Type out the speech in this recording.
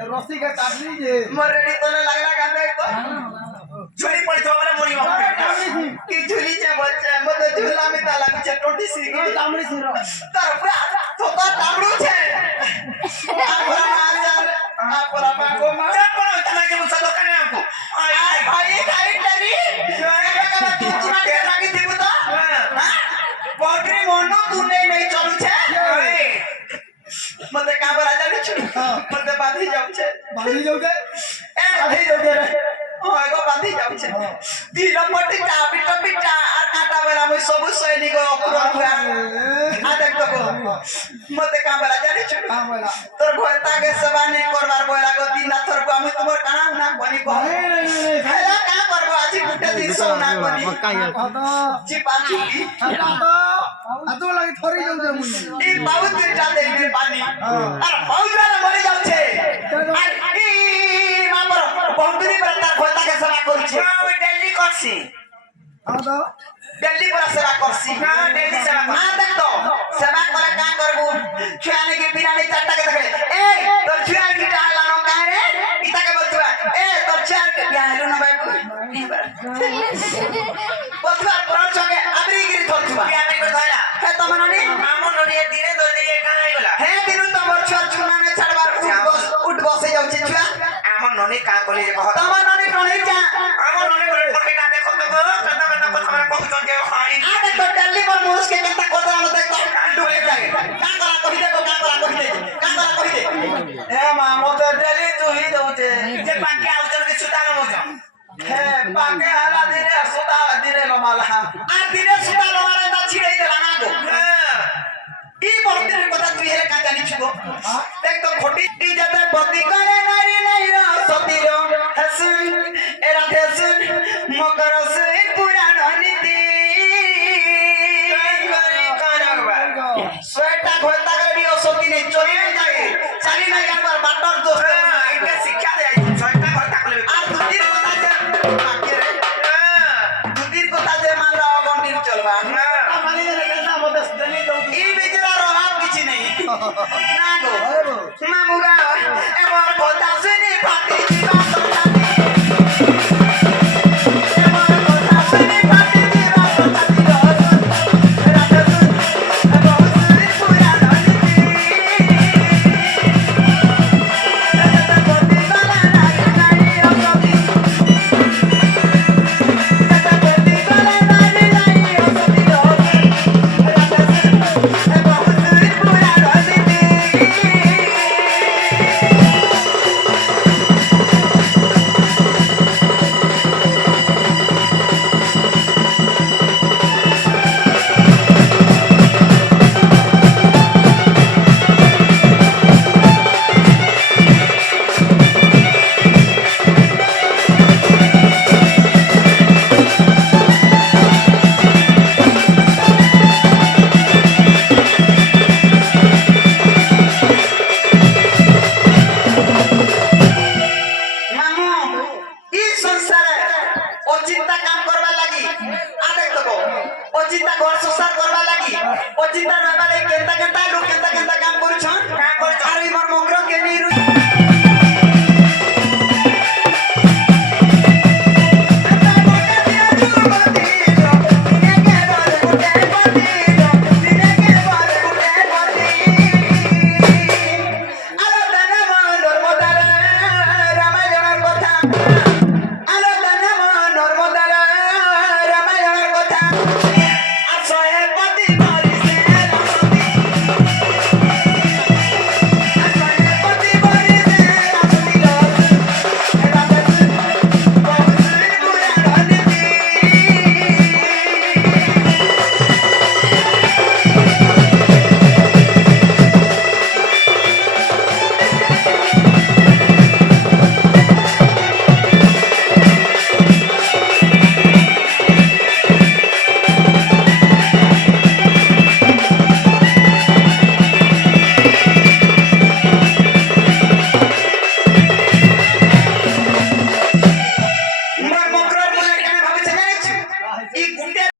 रस्सी का काटली जे मरेडी तोले लागला का देखो झुली पड़ी तो वाला मोरी की झुली चे बच्चे मते झुला में ताला के टोटी सी तामड़ी सिरो तरफा तो तामड़ू छे आपरा मार आपरा मागो मार चपड़ो तना के मुसा दोकाने हमको आई भाई खाई डरी का तुची में दे लागी थी तो हां पगरी मोनो तूने नहीं चलू छे मते का बरा जाने छु मते बांधी जाऊ छे बांधी जाऊ छे रे एगो बांधी जाऊ छे दिल पट्टी टापी टपिटा आर काटा बेला मैं सब सैनिक अकुरा हुआ आ देख तो मते का बरा जाने छु तोर भोता के सेवा नहीं करबार बोला गो दिन थोर को हम तुमर काना ना बनी को हैला का करबो आज गुटे दिन सो ना बनी जी पाछी तो लगे थोड़ी जाऊ दे मुनी ई बहुत दिनटा दे दे पानी अरे बहुत वाला मरि जाऊ छे ई मापर बहुतरी बरता भोता के सेवा करू छे हां ओई दिल्ली करसी हां तो दिल्ली पर सेवा करसी हां दिल्ली सेवा हां देख तो सेवा करे का करबू छुआने के बिना नहीं चट्टा के देखे ए तोर छुआन की डाला नो का रे इता के बतुआ ए तोर छुआन के बिया हेलो ना बाबू बतुआ पर संगे अबरी गिरी थोतुआ बिया नहीं बताया हे तमननी मामो ननी दिने दो दिए का आई बोला हे दिनु तो मोर छुआ चुना ने छड़बार उठ बसे जाउ छे छुआ आमो ननी का बोले जे कह तमन ननी ननी जा आमो ननी बोले पके ना देखो तो कता कता কথা মানে বহুত জন के हाई आ देख तो दिल्ली पर मुस के कता কথা मत देख डुबे जाए का करा कहि दे का करा कहि दे ए मामो तो दिल्ली तू ही दउ छे जे पाके आउतर के सुता न मो हे पाके आला दिने सुता दिने लो माला आ दिने सुता लो माला ता छिड़ै देला ना गो ई बहुते কথা তুই হেলে কা জানি ছিগো দেখ তো ঘটি ই যাতে বতি করে নারী নাই র সতিলো হাসুন এরা দেসুন মকর সুন পুরাণ নীতি করে করবা সোয়েটা ঘলতা করে দিও সতি নে চলি যায় চালি না একবার বাটর দোস্ত এটা শিক্ষা দে